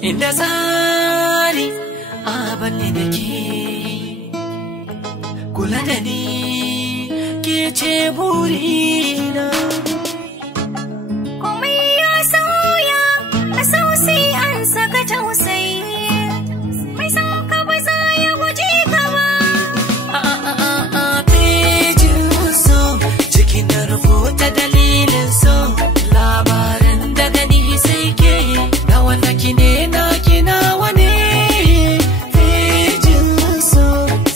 inda tsari a banne da ke kula da ni ke ce burina. Komai ya sauya a sausi an saka tausayi, mai san ka ba za ya guje ka ba. Fejin so cikin na rubuta dalilin so, labarin daga ni sai ke na wanda ki ne na kina wani. Fejin so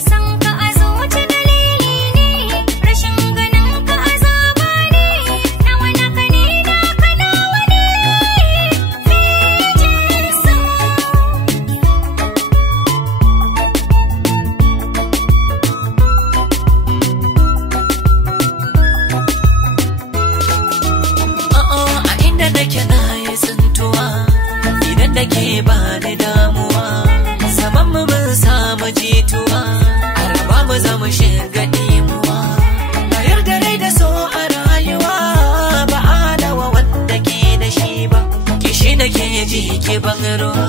San ka a zuci dalili ne, rashin ganin ka azaba ne, na wani ka ne na kana wani. Fejin so a inda nake na yi tsintuwa, idan da ke ba ni damuwa, zaman mu mun samu jituwa, a raba mu zama shiga ɗimuwa. Na yarda rai da so a rayuwa, ba a dawa wanda ke da shi ba, kishi da ke ji ke ban ruwa.